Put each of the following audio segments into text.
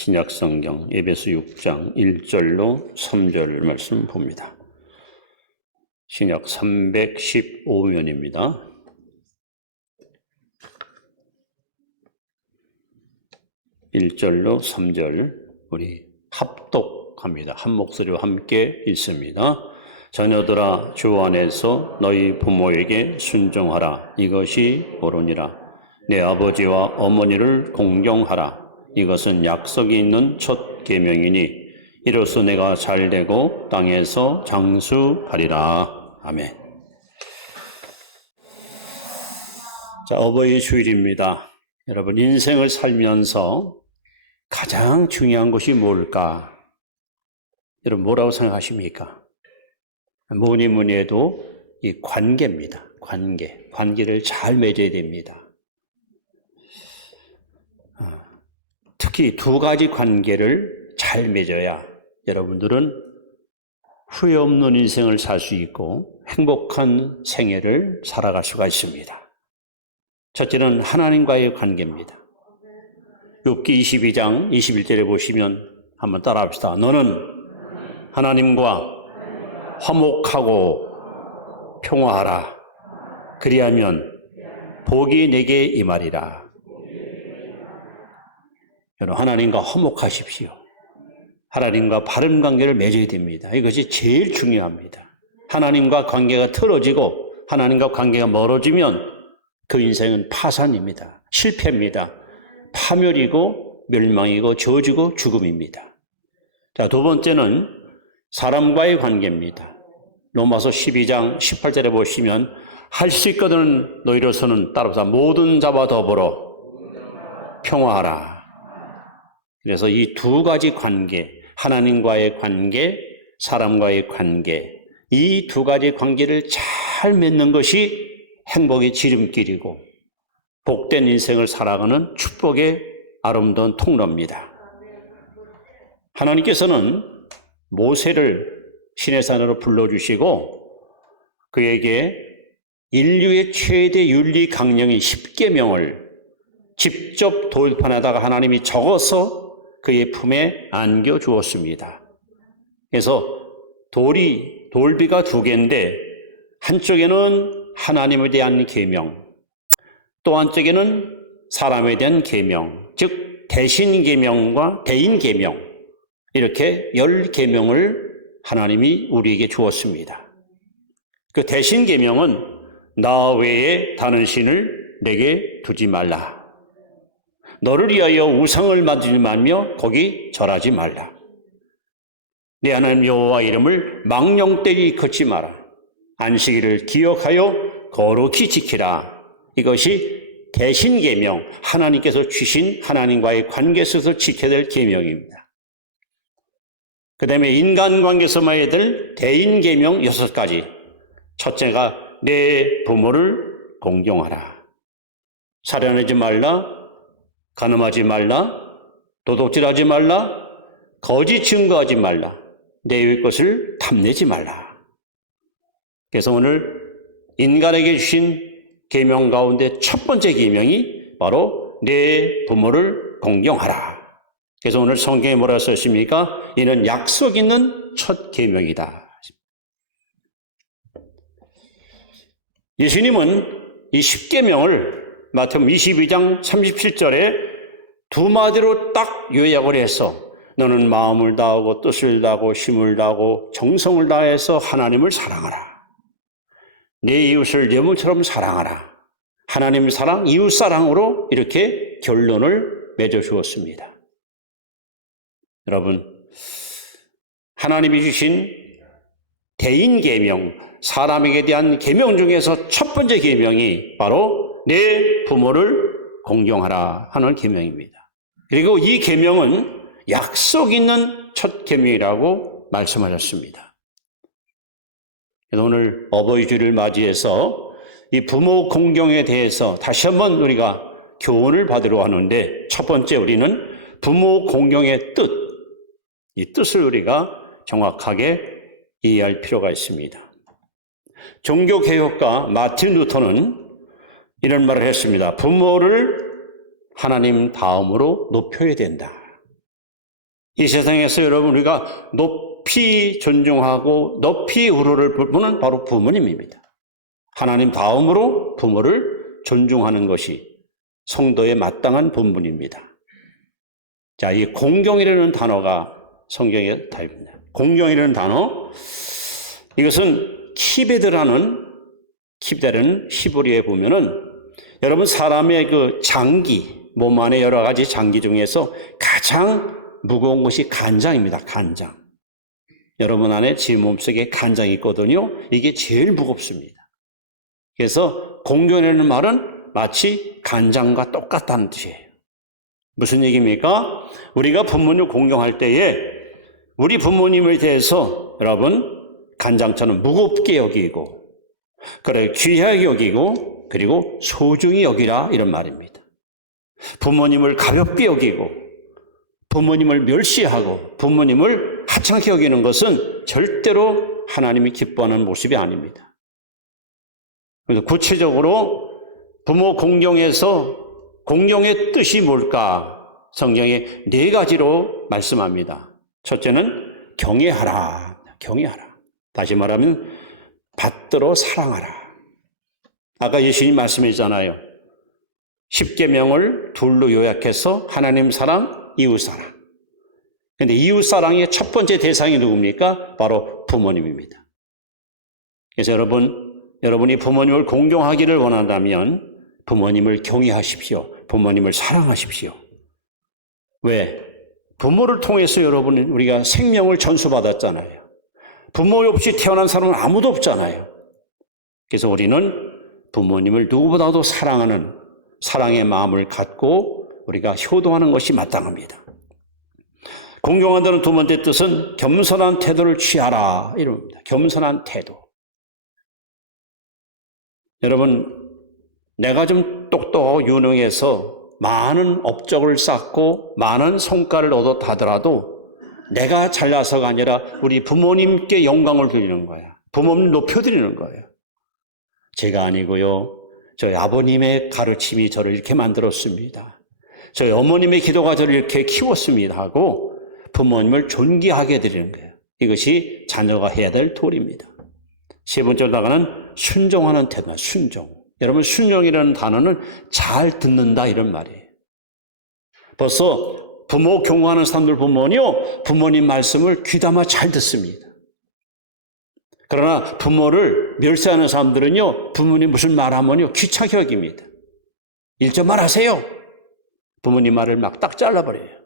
신약성경 에베소 6장 1절로 3절 말씀 봅니다. 신약 315면입니다. (1절로) (3절) 우리 합독합니다. 한 목소리와 함께 읽습니다. 자녀들아, 주 안에서 너희 부모에게 순종하라. 이것이 옳으니라. 내 아버지와 어머니를 공경하라. 이것은 약속이 있는 첫 계명이니 이로써 내가 잘되고 땅에서 장수하리라. 아멘. 자, 어버이 주일입니다. 여러분, 인생을 살면서 가장 중요한 것이 뭘까? 여러분, 뭐라고 생각하십니까? 뭐니 해도 이 관계입니다. 관계를 잘 맺어야 됩니다. 특히 두 가지 관계를 잘 맺어야 여러분들은 후회 없는 인생을 살 수 있고 행복한 생애를 살아갈 수가 있습니다. 첫째는 하나님과의 관계입니다. 욥기 22장 21절에 보시면 한번 따라합시다. 너는 하나님과 화목하고 평화하라. 그리하면 복이 내게 임하리라. 여러분, 하나님과 화목하십시오. 하나님과 바른 관계를 맺어야 됩니다. 이것이 제일 중요합니다. 하나님과 관계가 틀어지고 하나님과 관계가 멀어지면 그 인생은 파산입니다. 실패입니다. 파멸이고 멸망이고 저주고 죽음입니다. 자, 두 번째는 사람과의 관계입니다. 로마서 12장 18절에 보시면 할 수 있거든 너희로서는 따라서 모든 자와 더불어 평화하라. 그래서 이 두 가지 관계, 하나님과의 관계, 사람과의 관계, 이 두 가지 관계를 잘 맺는 것이 행복의 지름길이고 복된 인생을 살아가는 축복의 아름다운 통로입니다. 하나님께서는 모세를 시내산으로 불러주시고 그에게 인류의 최대 윤리 강령인 10계명을 직접 돌판에다가 하나님이 적어서 그의 품에 안겨주었습니다. 그래서 돌비가 두 개인데 한쪽에는 하나님에 대한 계명, 또 한쪽에는 사람에 대한 계명, 즉 대신 계명과 대인 계명, 이렇게 10계명을 하나님이 우리에게 주었습니다. 그 대신 계명은 나 외에 다른 신을 내게 두지 말라. 너를 위하여 우상을 만들지 말며 거기 절하지 말라. 내 하나님 여호와 이름을 망령되이 걷지 마라. 안식일을 기억하여 거룩히 지키라. 이것이 대신 계명, 하나님께서 주신 하나님과의 관계 속에서 지켜야 될 계명입니다. 그 다음에 인간관계에서 해야 될 대인 계명 6가지. 첫째가 내 부모를 공경하라. 살인하지 말라. 간음하지 말라. 도둑질하지 말라. 거짓 증거하지 말라. 내 것을 탐내지 말라. 그래서 오늘 인간에게 주신 계명 가운데 첫 번째 계명이 바로 내 부모를 공경하라. 그래서 오늘 성경에 뭐라 썼습니까? 이는 약속 있는 첫 계명이다. 예수님은 이 10계명을 마태복음 22장 37절에 두 마디로 딱 요약을 해서 너는 마음을 다하고 뜻을 다하고 힘을 다하고 정성을 다해서 하나님을 사랑하라. 내 이웃을 내 몸처럼 사랑하라. 하나님 사랑, 이웃 사랑으로 이렇게 결론을 맺어주었습니다. 여러분, 하나님이 주신 대인 계명, 사람에게 대한 계명 중에서 첫 번째 계명이 바로 내 부모를 공경하라 하는 계명입니다. 그리고 이 계명은 약속 있는 첫 계명이라고 말씀하셨습니다. 그래서 오늘 어버이 주일을 맞이해서 이 부모 공경에 대해서 다시 한번 우리가 교훈을 받으러 하는데 첫 번째 우리는 부모 공경의 뜻, 이 뜻을 우리가 정확하게 이해할 필요가 있습니다. 종교개혁가 마틴 루터는 이런 말을 했습니다. 부모를 하나님 다음으로 높여야 된다. 이 세상에서 여러분 우리가 높이 존중하고 높이 우러를 부르는 바로 부모님입니다. 하나님 다음으로 부모를 존중하는 것이 성도의 마땅한 본분입니다. 자, 이 공경이라는 단어가 성경에 다입니다. 공경이라는 단어, 이것은 키베드라는 히브리어에 보면은 여러분 사람의 그 장기, 몸 안에 여러 가지 장기 중에서 가장 무거운 것이 간장입니다. 간장. 여러분 안에 제 몸속에 간장이 있거든요. 이게 제일 무겁습니다. 그래서 공경이라는 말은 마치 간장과 똑같다는 뜻이에요. 무슨 얘기입니까? 우리가 부모님을 공경할 때에 우리 부모님에 대해서 여러분 간장처럼 무겁게 여기고 그래 귀하게 여기고 그리고 소중히 여기라 이런 말입니다. 부모님을 가볍게 여기고 부모님을 멸시하고 부모님을 하찮게 여기는 것은 절대로 하나님이 기뻐하는 모습이 아닙니다. 그래서 구체적으로 부모 공경에서 공경의 뜻이 뭘까? 성경에 4가지로 말씀합니다. 첫째는 경외하라. 경외하라. 다시 말하면 받들어 사랑하라. 아까 예수님 말씀했잖아요. 10계명을 둘로 요약해서 하나님 사랑, 이웃 사랑. 그런데 이웃 사랑의 첫 번째 대상이 누굽니까? 바로 부모님입니다. 그래서 여러분이 부모님을 공경하기를 원한다면 부모님을 경외하십시오. 부모님을 사랑하십시오. 왜? 부모를 통해서 우리가 생명을 전수받았잖아요. 부모 없이 태어난 사람은 아무도 없잖아요. 그래서 우리는 부모님을 누구보다도 사랑하는 사랑의 마음을 갖고 우리가 효도하는 것이 마땅합니다. 공경한다는 두 번째 뜻은 겸손한 태도를 취하라 이럽니다. 겸손한 태도. 여러분, 내가 좀 똑똑하고 유능해서 많은 업적을 쌓고 많은 성과를 얻었다더라도 내가 잘나서가 아니라 우리 부모님께 영광을 드리는 거야. 부모님 높여드리는 거예요. 제가 아니고요. 저희 아버님의 가르침이 저를 이렇게 만들었습니다. 저희 어머님의 기도가 저를 이렇게 키웠습니다 하고 부모님을 존귀하게 드리는 거예요. 이것이 자녀가 해야 될 도리입니다. 세 번째로 나가는 순종하는 태도, 순종. 여러분, 순종이라는 단어는 잘 듣는다 이런 말이에요. 벌써 부모 경호하는 사람들 보면요, 부모님 말씀을 귀담아 잘 듣습니다. 그러나 부모를 멸시하는 사람들은요, 부모님 무슨 말하면요, 귀찮게 여깁니다. 일절 말하세요. 부모님 말을 막 딱 잘라버려요.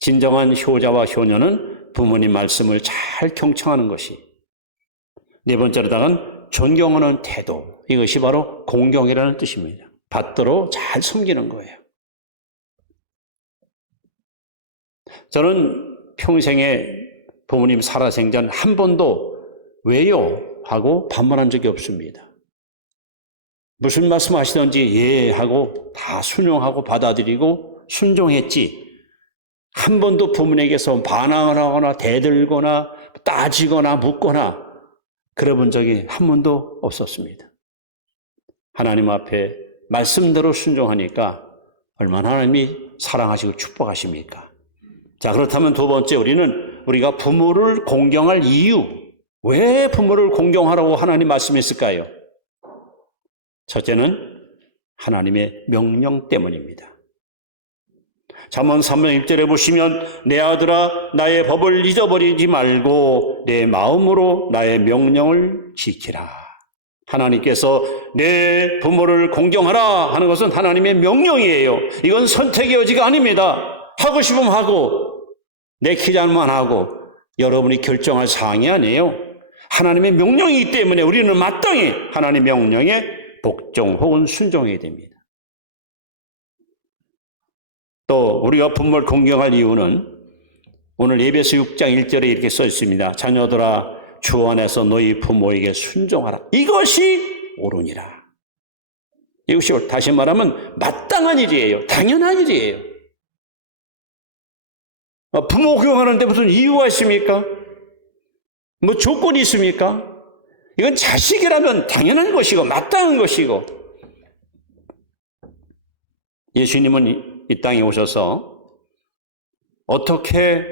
진정한 효자와 효녀는 부모님 말씀을 잘 경청하는 것이. 네 번째로다가는 존경하는 태도. 이것이 바로 공경이라는 뜻입니다. 받들어 잘 섬기는 거예요. 저는 평생에 부모님 살아생전 한 번도 왜요? 하고 반문한 적이 없습니다. 무슨 말씀 하시던지 예 하고 다 순종하고 받아들이고 순종했지. 한 번도 부모님에게서 반항을 하거나 대들거나 따지거나 묻거나 그래본 적이 한 번도 없었습니다. 하나님 앞에 말씀대로 순종하니까 얼마나 하나님이 사랑하시고 축복하십니까? 자, 그렇다면 두 번째 우리가 부모를 공경할 이유, 왜 부모를 공경하라고 하나님 말씀했을까요? 첫째는 하나님의 명령 때문입니다. 잠언 3장 1절에 보시면 내 아들아 나의 법을 잊어버리지 말고 내 마음으로 나의 명령을 지키라. 하나님께서 내 부모를 공경하라 하는 것은 하나님의 명령이에요. 이건 선택의 여지가 아닙니다. 하고 싶으면 하고 내키자만 하고 여러분이 결정할 사항이 아니에요. 하나님의 명령이기 때문에 우리는 마땅히 하나님의 명령에 복종 혹은 순종해야 됩니다. 또 우리가 부모를 공경할 이유는 오늘 에베소 6장 1절에 이렇게 써 있습니다. 자녀들아 주 안에서 너희 부모에게 순종하라. 이것이 옳으니라. 이것이 다시 말하면 마땅한 일이에요. 당연한 일이에요. 부모 공경하는데 무슨 이유가 있습니까? 뭐 조건이 있습니까? 이건 자식이라면 당연한 것이고 마땅한 것이고 예수님은 이 땅에 오셔서 어떻게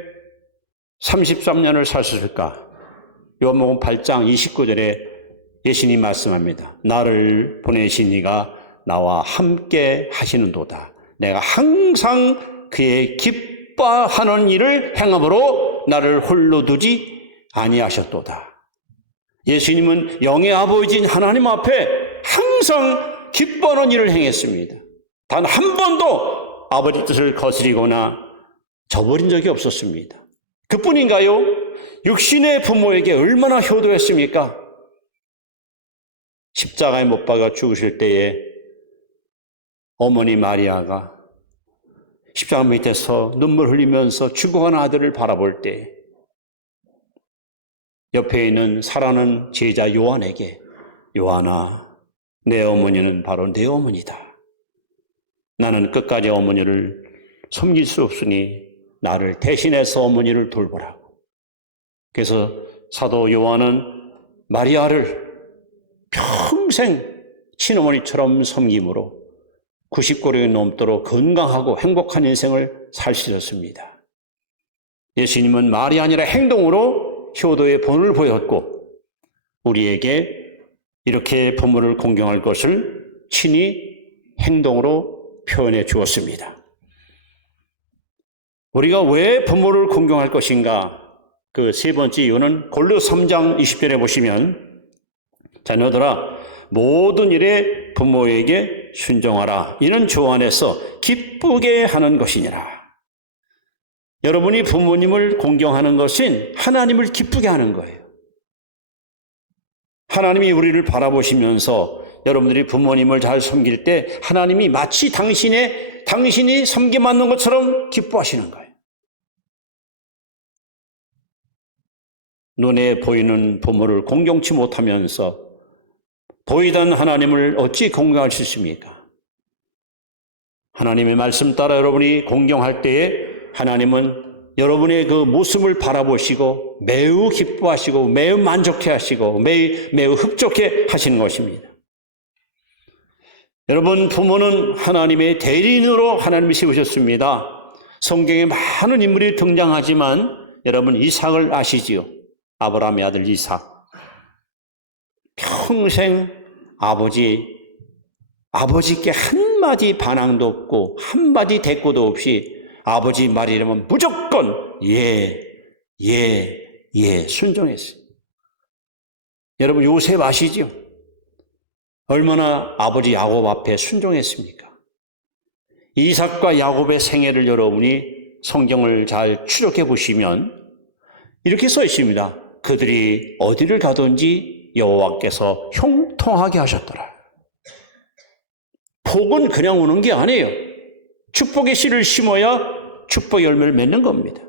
33년을 사셨을까? 요한복음 8장 29절에 예수님이 말씀합니다. 나를 보내신 이가 나와 함께 하시는도다. 내가 항상 그의 기뻐하는 일을 행함으로 나를 홀로 두지 아니하셨도다. 예수님은 영의 아버지인 하나님 앞에 항상 기뻐하는 일을 행했습니다. 단 한 번도 아버지 뜻을 거스리거나 저버린 적이 없었습니다. 그뿐인가요? 육신의 부모에게 얼마나 효도했습니까? 십자가에 못 박아 죽으실 때에 어머니 마리아가 십자가 밑에서 눈물 흘리면서 죽어가는 아들을 바라볼 때 옆에 있는 사랑하는 제자 요한에게 요한아, 내 어머니는 바로 내 어머니다. 나는 끝까지 어머니를 섬길 수 없으니 나를 대신해서 어머니를 돌보라고. 그래서 사도 요한은 마리아를 평생 친어머니처럼 섬김으로 90골이 넘도록 건강하고 행복한 인생을 살 수 있었습니다. 예수님은 말이 아니라 행동으로 효도의 본을 보였고 우리에게 이렇게 부모를 공경할 것을 친히 행동으로 표현해 주었습니다. 우리가 왜 부모를 공경할 것인가? 그 세 번째 이유는 골로새 3장 20절에 보시면 자녀들아 모든 일에 부모에게 순종하라. 이는 주 안에서 기쁘게 하는 것이니라. 여러분이 부모님을 공경하는 것은 하나님을 기쁘게 하는 거예요. 하나님이 우리를 바라보시면서 여러분들이 부모님을 잘 섬길 때 하나님이 마치 당신이 섬김받는 것처럼 기뻐하시는 거예요. 눈에 보이는 부모를 공경치 못하면서 보이던 하나님을 어찌 공경할 수 있습니까? 하나님의 말씀 따라 여러분이 공경할 때에 하나님은 여러분의 그 모습을 바라보시고 매우 기뻐하시고 매우 만족해 하시고 매우 흡족해 하시는 것입니다. 여러분, 부모는 하나님의 대리인으로 하나님이 세우셨습니다. 성경에 많은 인물이 등장하지만 여러분 이삭을 아시지요? 아브라함의 아들 이삭. 평생 아버지께 한마디 반항도 없고 한마디 대꾸도 없이 아버지 말이라면 무조건 예 순종했어요. 여러분 요셉 아시죠? 얼마나 아버지 야곱 앞에 순종했습니까? 이삭과 야곱의 생애를 여러분이 성경을 잘 추적해 보시면 이렇게 써 있습니다. 그들이 어디를 가든지 여호와께서 형통하게 하셨더라. 복은 그냥 오는 게 아니에요. 축복의 씨를 심어야 축복의 열매를 맺는 겁니다.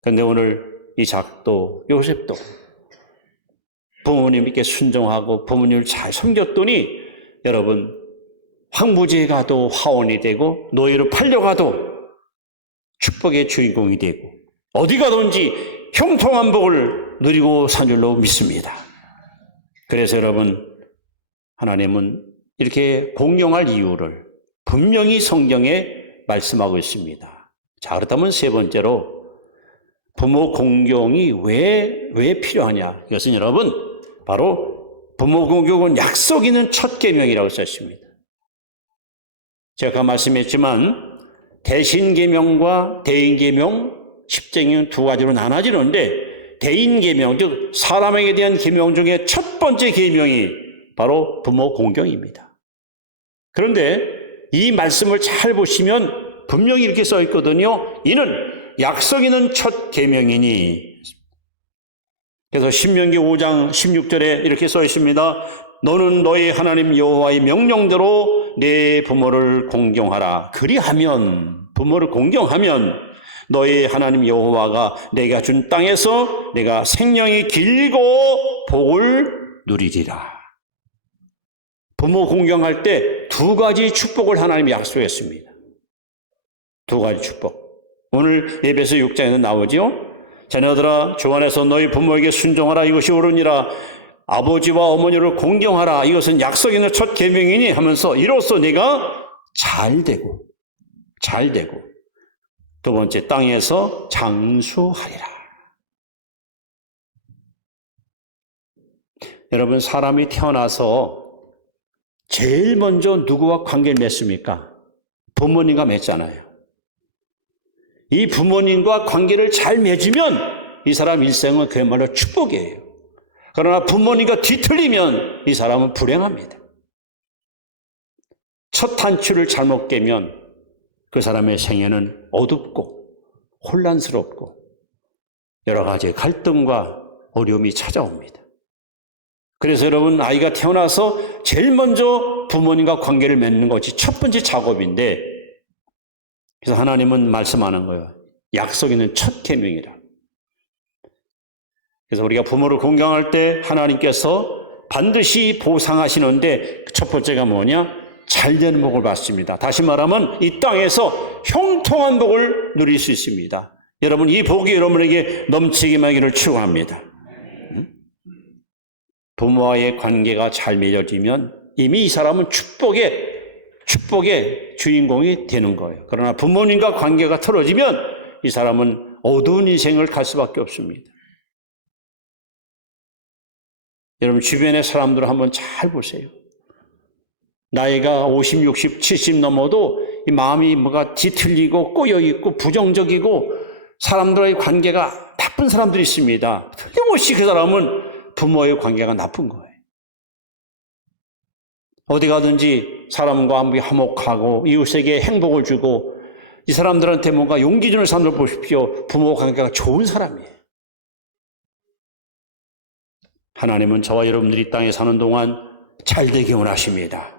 그런데 오늘 이삭도 요셉도 부모님께 순종하고 부모님을 잘 섬겼더니 여러분 황무지에 가도 화원이 되고 노예로 팔려가도 축복의 주인공이 되고 어디 가든지 형통한 복을 누리고 산 줄로 믿습니다. 그래서 여러분 하나님은 이렇게 공경할 이유를 분명히 성경에 말씀하고 있습니다. 자, 그렇다면 세 번째로 부모 공경이 왜 필요하냐? 이것은 여러분 바로 부모 공경은 약속 있는 첫 계명이라고 썼습니다. 제가 말씀했지만 대신 계명과 대인 계명, 십계명은 두 가지로 나눠지는데 대인 계명, 즉 사람에게 대한 계명 중에 첫 번째 계명이 바로 부모 공경입니다. 그런데 이 말씀을 잘 보시면 분명히 이렇게 써 있거든요. 이는 약속 있는 첫 계명이니. 그래서 신명기 5장 16절에 이렇게 써 있습니다. 너는 너희 하나님 여호와의 명령대로 내 부모를 공경하라. 그리하면 부모를 공경하면 너희 하나님 여호와가 내가 준 땅에서 내가 생명이 길고 복을 누리리라. 부모 공경할 때 두 가지 축복을 하나님이 약속했습니다. 두 가지 축복. 오늘 에베소 6장에서 나오죠. 자녀들아 주 안에서 너희 부모에게 순종하라. 이것이 옳으니라. 아버지와 어머니를 공경하라. 이것은 약속 있는 첫 계명이니 하면서 이로써 네가 잘 되고 두 번째, 땅에서 장수하리라. 여러분, 사람이 태어나서 제일 먼저 누구와 관계를 맺습니까? 부모님과 맺잖아요. 이 부모님과 관계를 잘 맺으면 이 사람 일생은 그야말로 축복이에요. 그러나 부모님과 뒤틀리면 이 사람은 불행합니다. 첫 단추를 잘못 깨면 그 사람의 생애는 어둡고 혼란스럽고 여러 가지 갈등과 어려움이 찾아옵니다. 그래서 여러분, 아이가 태어나서 제일 먼저 부모님과 관계를 맺는 것이 첫 번째 작업인데, 그래서 하나님은 말씀하는 거예요. 약속 있는 첫 계명이라. 그래서 우리가 부모를 공경할 때 하나님께서 반드시 보상하시는데 첫 번째가 뭐냐? 잘되는 복을 받습니다. 다시 말하면 이 땅에서 형통한 복을 누릴 수 있습니다. 여러분, 이 복이 여러분에게 넘치게 하기를 축원합니다. 부모와의 관계가 잘 맺어지면 이미 이 사람은 축복의 주인공이 되는 거예요. 그러나 부모님과 관계가 틀어지면 이 사람은 어두운 인생을 갈 수밖에 없습니다. 여러분, 주변의 사람들을 한번 잘 보세요. 나이가 50, 60, 70 넘어도 이 마음이 뭐가 뒤틀리고 꼬여있고 부정적이고 사람들과의 관계가 나쁜 사람들이 있습니다. 틀림없이 그 사람은 부모의 관계가 나쁜 거예요. 어디 가든지 사람과 화목하고 이웃에게 행복을 주고 이 사람들한테 뭔가 용기 주는 사람들 보십시오. 부모 관계가 좋은 사람이에요. 하나님은 저와 여러분들이 땅에 사는 동안 잘 되기 원하십니다.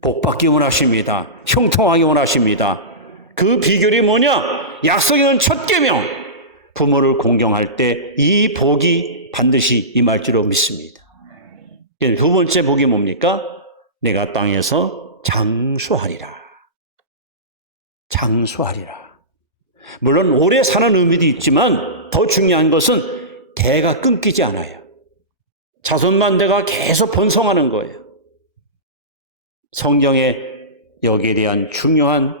복 받기 원하십니다. 형통하기 원하십니다. 그 비결이 뭐냐? 약속 있는 첫 계명. 부모를 공경할 때 이 복이 반드시 임할 줄로 믿습니다. 두 번째 복이 뭡니까? 내가 땅에서 장수하리라. 장수하리라. 물론 오래 사는 의미도 있지만 더 중요한 것은 대가 끊기지 않아요. 자손만대가 계속 번성하는 거예요. 성경에 여기에 대한 중요한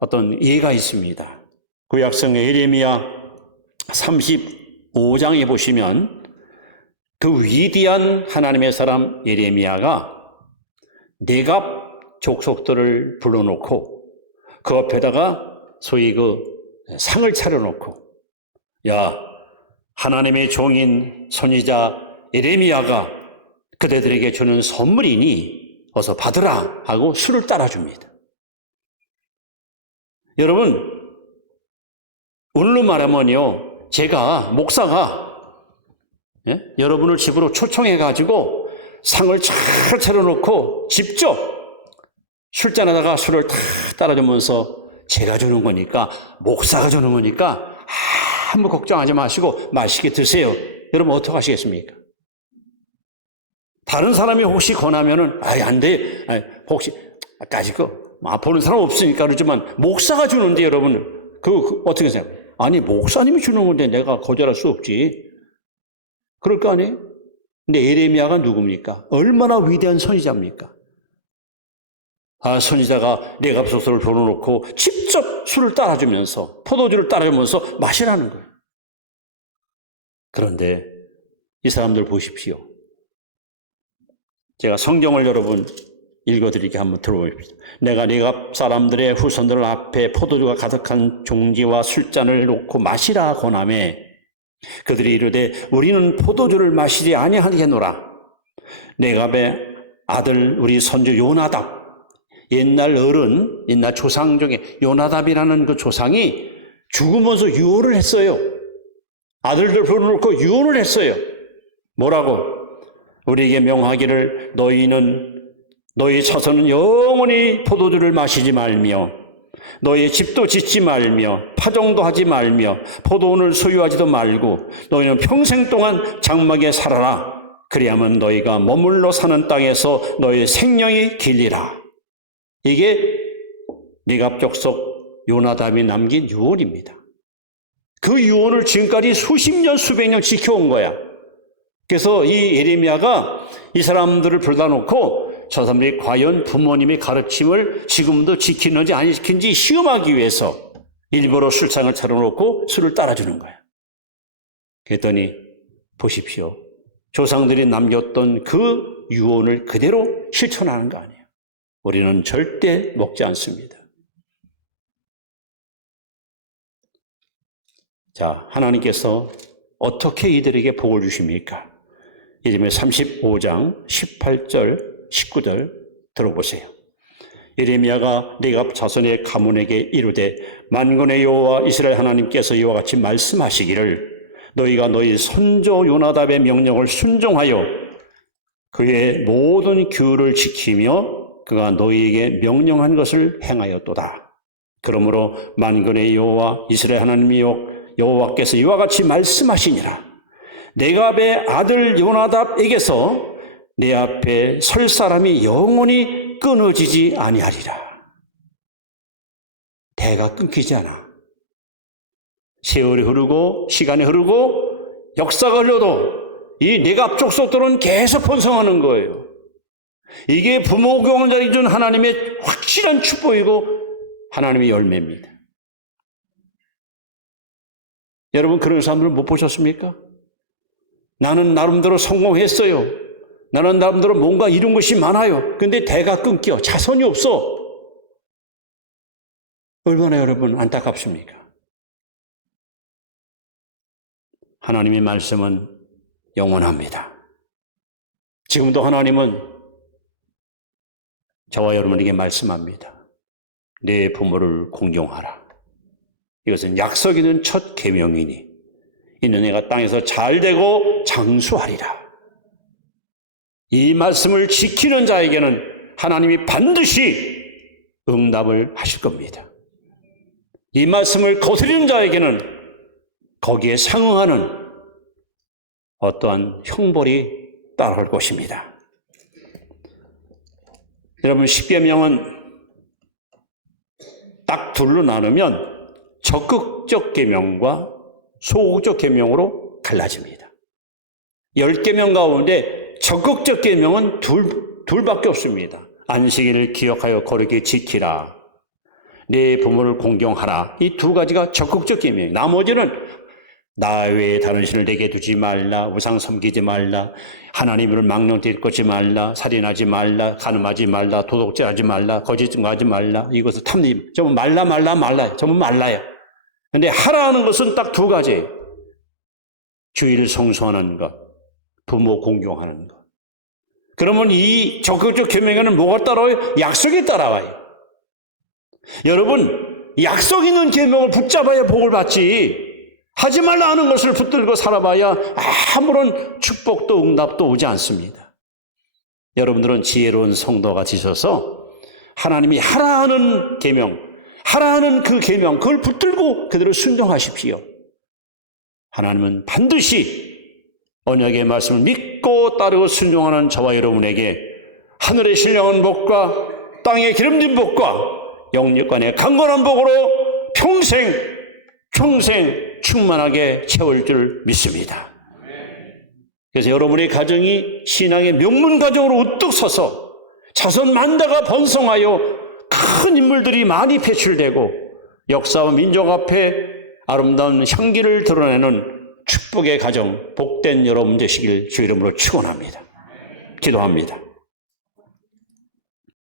어떤 예가 있습니다. 구약성의 예레미야 35장에 보시면 그 위대한 하나님의 사람 예레미야가 네갑 족속들을 불러놓고 그 앞에다가 소위 그 상을 차려놓고, 야, 하나님의 종인 선지자 예레미야가 그대들에게 주는 선물이니 어서 받으라 하고 술을 따라줍니다. 여러분, 오늘로 말하면요, 제가 목사가 여러분을 집으로 초청해가지고 상을 잘 차려놓고 직접 술잔에다가 술을 다 따라주면서 제가 주는 거니까, 목사가 주는 거니까 아무 걱정하지 마시고 맛있게 드세요. 여러분 어떻게 하시겠습니까? 다른 사람이 혹시 권하면은 안 돼. 혹시 까짓 거 보는 사람 없으니까 그러지만 목사가 주는데 여러분 그 어떻게 생각해요? 아니, 목사님이 주는 건데 내가 거절할 수 없지. 그럴 거 아니에요? 근데 예레미야가 누굽니까? 얼마나 위대한 선지자입니까? 선지자가 네갑 족속을 불러놓고 직접 술을 따라주면서 포도주를 따라주면서 마시라는 거예요. 그런데 이 사람들 보십시오. 제가 성경을 여러분 읽어드리게 한번 들어보십시오. 내가 네갑 사람들의 후손들 앞에 포도주가 가득한 종지와 술잔을 놓고 마시라 권하매 그들이 이르되 우리는 포도주를 마시지 아니하겠노라. 네갑의 아들 우리 선조 요나답, 옛날 어른, 옛날 조상 중에 요나답이라는 그 조상이 죽으면서 유언을 했어요. 아들들 불러놓고 유언을 했어요. 뭐라고? 우리에게 명하기를 너희 자손은 영원히 포도주를 마시지 말며 너희 집도 짓지 말며 파종도 하지 말며 포도원을 소유하지도 말고 너희는 평생 동안 장막에 살아라. 그리하면 너희가 머물러 사는 땅에서 너희 생명이 길리라. 이게 네갑 족속 요나답이 남긴 유언입니다. 그 유언을 지금까지 수십 년 수백 년 지켜온 거야. 그래서 이 예레미야가 이 사람들을 불러다 놓고 저 사람들이 과연 부모님의 가르침을 지금도 지키는지 안 지키는지 시험하기 위해서 일부러 술상을 차려놓고 술을 따라주는 거야. 그랬더니 보십시오. 조상들이 남겼던 그 유언을 그대로 실천하는 거 아니에요. 우리는 절대 먹지 않습니다. 자, 하나님께서 어떻게 이들에게 복을 주십니까? 예레미야 35장 18절, 19절 들어보세요. 예레미야가 네갑 자손의 가문에게 이르되 만군의 여호와 이스라엘 하나님께서 이와 같이 말씀하시기를 너희가 너희 선조 요나답의 명령을 순종하여 그의 모든 규를 지키며 그가 너희에게 명령한 것을 행하였도다. 그러므로 만군의 여호와 이스라엘 하나님의 여호와께서 이와 같이 말씀하시니라. 네갑의 아들 요나답에게서 내 앞에 설 사람이 영원히 끊어지지 아니하리라. 대가 끊기지 않아. 세월이 흐르고 시간이 흐르고 역사가 흘러도 이 네갑 족속들은 계속 번성하는 거예요. 이게 부모 경험자에게 준 하나님의 확실한 축복이고 하나님의 열매입니다. 여러분 그런 사람들을 못 보셨습니까? 나는 나름대로 성공했어요. 나는 나름대로 뭔가 이룬 것이 많아요. 근데 대가 끊겨. 자손이 없어. 얼마나 여러분 안타깝습니까? 하나님의 말씀은 영원합니다. 지금도 하나님은 저와 여러분에게 말씀합니다. 내 부모를 공경하라. 이것은 약속 있는 첫 계명이니 이는 내가 땅에서 잘되고 장수하리라. 이 말씀을 지키는 자에게는 하나님이 반드시 응답을 하실 겁니다. 이 말씀을 거스리는 자에게는 거기에 상응하는 어떠한 형벌이 따라올 것입니다. 여러분, 십계명은 딱 둘로 나누면 적극적 계명과 소극적 계명으로 갈라집니다. 10계명 가운데 적극적 계명은 둘밖에 없습니다. 안식일을 기억하여 거룩히 지키라. 내 부모를 공경하라. 이 두 가지가 적극적 계명이에요. 나머지는 나 외에 다른 신을 내게 두지 말라. 우상 섬기지 말라. 하나님을 망령될 것이 말라. 살인하지 말라. 간음하지 말라. 도둑질하지 말라. 거짓 증거하지 말라. 이것을 탐님. 전부 말라. 전부 말라요. 근데 하라는 것은 딱 두 가지예요. 주의를 성수하는 것, 부모 공경하는 것. 그러면 이 적극적 계명에는 뭐가 따라와요? 약속이 따라와요. 여러분, 약속 있는 계명을 붙잡아야 복을 받지. 하지 말라 하는 것을 붙들고 살아봐야 아무런 축복도 응답도 오지 않습니다. 여러분들은 지혜로운 성도가 되셔서 하나님이 하라 하는 계명, 하라 하는 그 계명, 그걸 붙들고 그대로 순종하십시오. 하나님은 반드시 언약의 말씀을 믿고 따르고 순종하는 저와 여러분에게 하늘의 신령한 복과 땅의 기름진 복과 영육간의 강건한 복으로 평생 충만하게 채울 줄 믿습니다. 그래서 여러분의 가정이 신앙의 명문 가정으로 우뚝 서서 자손 만다가 번성하여 큰 인물들이 많이 배출되고 역사와 민족 앞에 아름다운 향기를 드러내는 축복의 가정, 복된 여러분 되시길 주 이름으로 축원합니다. 기도합니다.